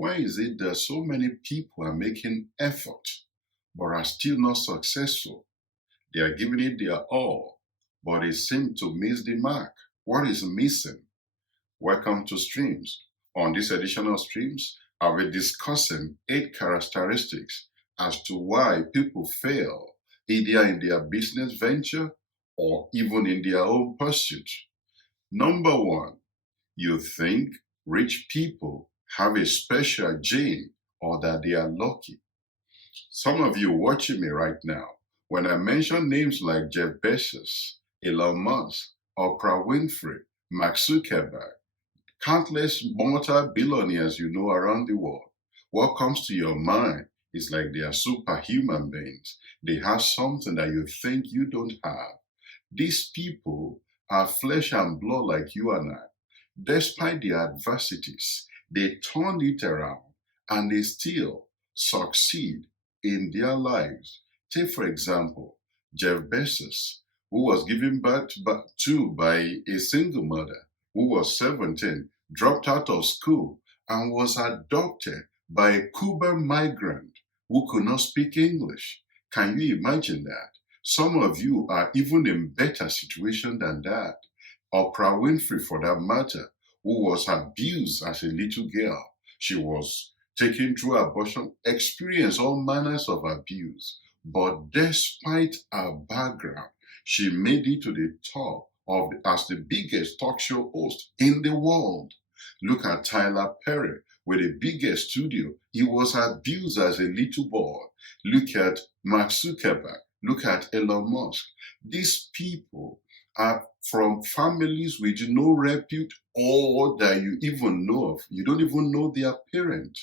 Why is it that so many people are making effort but are still not successful? They are giving it their all, but they seem to miss the mark. What is missing? Welcome to Streams. On this edition of Streams, I'll be discussing 8 characteristics as to why people fail, either in their business venture or even in their own pursuit. Number 1, you think rich people have a special gene or that they are lucky. Some of you watching me right now, when I mention names like Jeff Bezos, Elon Musk, Oprah Winfrey, Mark Zuckerberg, countless multi-billionaires you know around the world, what comes to your mind is like they are superhuman beings. They have something that you think you don't have. These people are flesh and blood like you and I. Despite the adversities, they turn it around and they still succeed in their lives. Take, for example, Jeff Bezos, who was given birth to by a single mother who was 17, dropped out of school, and was adopted by a Cuban migrant who could not speak English. Can you imagine that? Some of you are even in better situation than that. Oprah Winfrey, for that matter, who was abused as a little girl. She was taken through abortion, experienced all manners of abuse. But despite her background, she made it to the top as the biggest talk show host in the world. Look at Tyler Perry with the biggest studio. He was abused as a little boy. Look at Mark Zuckerberg. Look at Elon Musk. These people are from families with no repute or that you even know of. You don't even know their parent.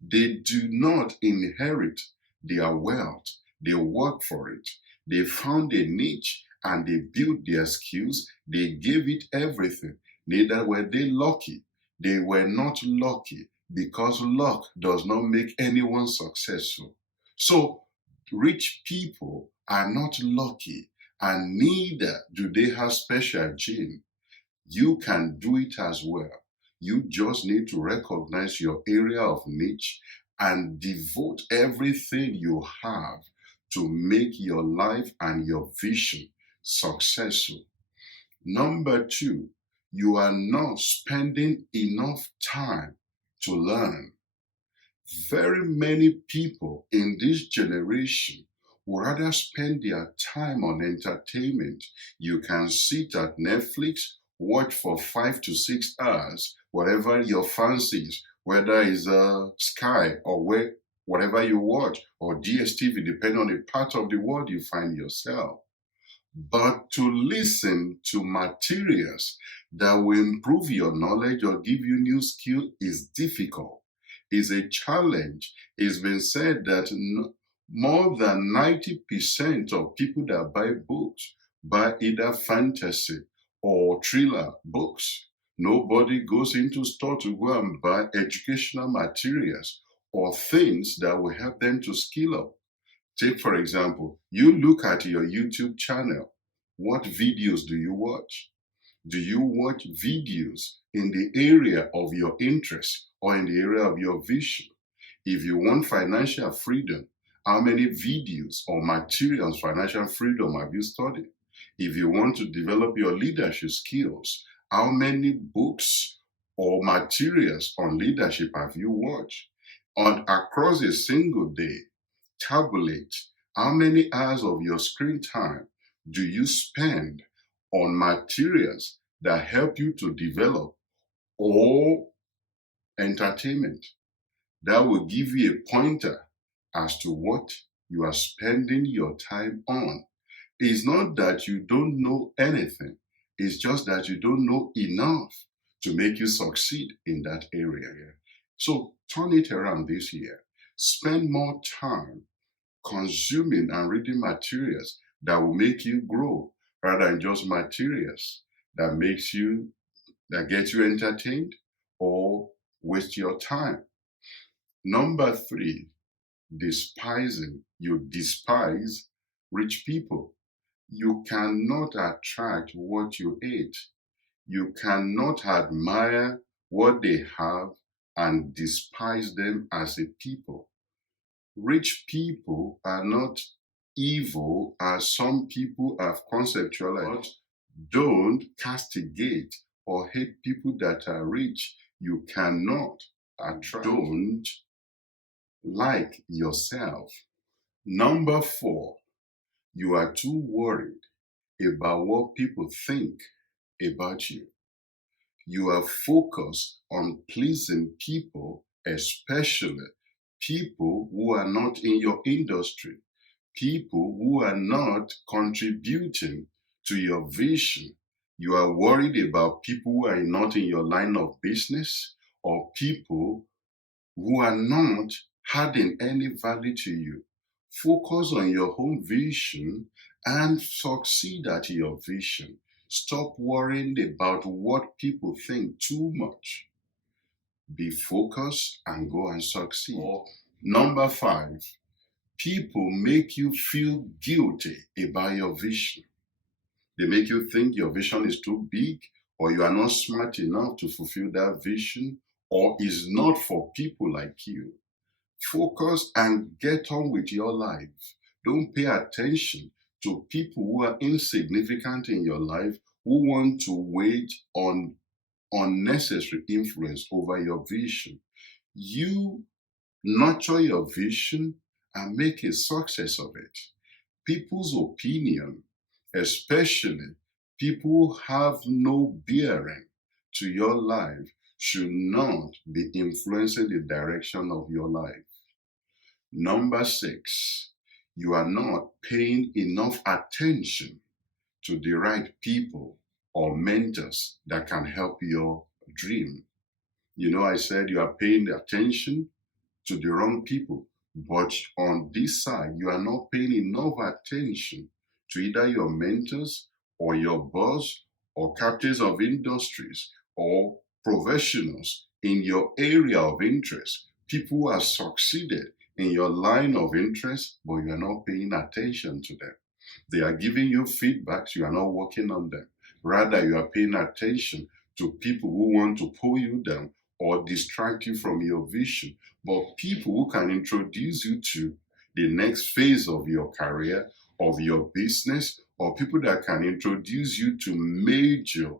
They do not inherit their wealth. They work for it. They found a niche and they built their skills. They gave it everything. Neither were they lucky. They were not lucky because luck does not make anyone successful. So rich people are not lucky, and neither do they have special gene. You can do it as well. You just need to recognize your area of niche and devote everything you have to make your life and your vision successful. Number 2, you are not spending enough time to learn. Very many people in this generation would rather spend their time on entertainment. You can sit at Netflix, watch for 5 to 6 hours, whatever your fancy is, whether it's Sky or whatever you watch, or DSTV, depending on the part of the world you find yourself. But to listen to materials that will improve your knowledge or give you new skill is difficult, is a challenge. It's been said that more than 90% of people that buy books buy either fantasy or thriller books. Nobody goes into store to go and buy educational materials or things that will help them to skill up. Take, for example, you look at your YouTube channel. What videos do you watch? Do you watch videos in the area of your interest or in the area of your vision? If you want financial freedom, how many videos or materials financial freedom have you studied? If you want to develop your leadership skills, how many books or materials on leadership have you watched? Across a single day, tabulate how many hours of your screen time do you spend on materials that help you to develop or entertainment. That will give you a pointer as to what you are spending your time on. It's not that you don't know anything. It's just that you don't know enough to make you succeed in that area. So turn it around this year. Spend more time consuming and reading materials that will make you grow rather than just materials that get you entertained or waste your time. Number 3, despising. You despise rich people. You cannot attract what you hate. You cannot admire what they have and despise them as a people. Rich people are not evil as some people have conceptualized. Don't castigate or hate people that are rich. You cannot attract. Don't like yourself. Number 4, you are too worried about what people think about you. You are focused on pleasing people, especially people who are not in your industry, people who are not contributing to your vision. You are worried about people who are not in your line of business or people who are not adding any value to you. Focus on your own vision and succeed at your vision. Stop worrying about what people think too much. Be focused and go and succeed. Number 5, people make you feel guilty about your vision. They make you think your vision is too big, or you are not smart enough to fulfill that vision, or is not for people like you. Focus and get on with your life. Don't pay attention to people who are insignificant in your life, who want to wage on unnecessary influence over your vision. You nurture your vision and make a success of it. People's opinion, especially people who have no bearing to your life, should not be influencing the direction of your life. Number 6, you are not paying enough attention to the right people or mentors that can help your dream. I said you are paying attention to the wrong people, but on this side, you are not paying enough attention to either your mentors or your boss or captains of industries or professionals in your area of interest, people who have succeeded in your line of interest, but you are not paying attention to them. They are giving you feedbacks, you are not working on them. Rather, you are paying attention to people who want to pull you down or distract you from your vision. But people who can introduce you to the next phase of your career, of your business, or people that can introduce you to major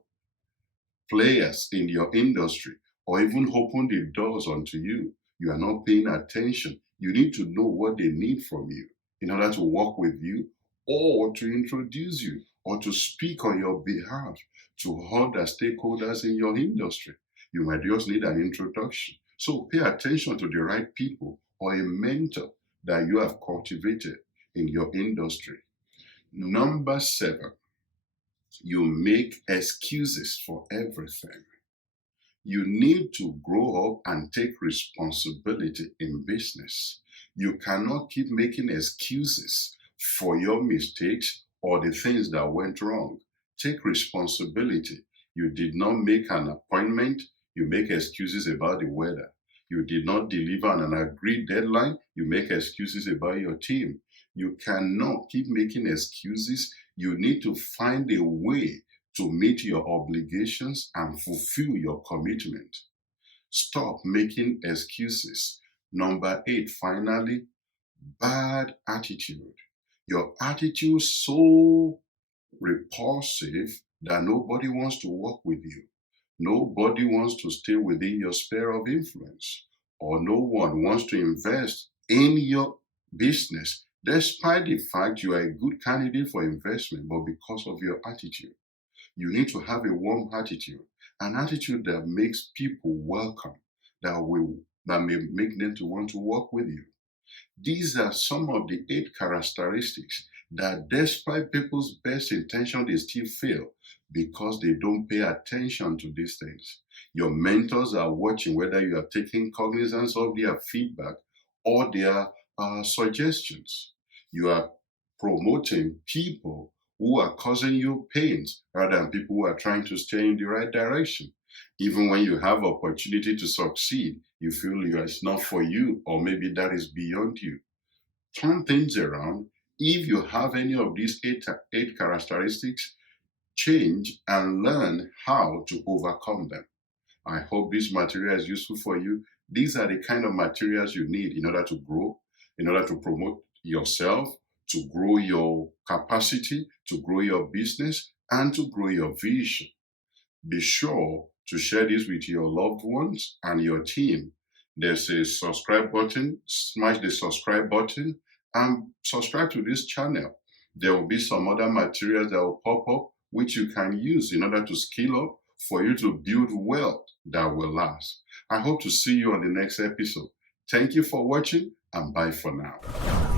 players in your industry, or even open the doors onto you, you are not paying attention. You need to know what they need from you in order to work with you, or to introduce you, or to speak on your behalf to other stakeholders in your industry. You might just need an introduction. So pay attention to the right people or a mentor that you have cultivated in your industry. Number 7, you make excuses for everything. You need to grow up and take responsibility in business. You cannot keep making excuses for your mistakes or the things that went wrong. Take responsibility. You did not make an appointment, you make excuses about the weather. You did not deliver on an agreed deadline, you make excuses about your team. You cannot keep making excuses. You need to find a way to meet your obligations and fulfill your commitment. Stop making excuses. Number 8, finally, bad attitude. Your attitude is so repulsive that nobody wants to work with you. Nobody wants to stay within your sphere of influence, or no one wants to invest in your business, despite the fact you are a good candidate for investment, but because of your attitude. You need to have a warm attitude, an attitude that makes people welcome, that may make them to want to work with you. These are some of the 8 characteristics that, despite people's best intention, they still fail because they don't pay attention to these things. Your mentors are watching whether you are taking cognizance of their feedback or their suggestions. You are promoting people who are causing you pains rather than people who are trying to stay in the right direction. Even when you have opportunity to succeed, you feel it's not for you, or maybe that is beyond you. Turn things around. If you have any of these eight characteristics, change and learn how to overcome them. I hope this material is useful for you. These are the kind of materials you need in order to grow, in order to promote yourself, to grow your capacity, to grow your business, and to grow your vision. Be sure to share this with your loved ones and your team. There's a subscribe button. Smash the subscribe button and subscribe to this channel. There will be some other materials that will pop up which you can use in order to skill up for you to build wealth that will last. I hope to see you on the next episode. Thank you for watching and bye for now.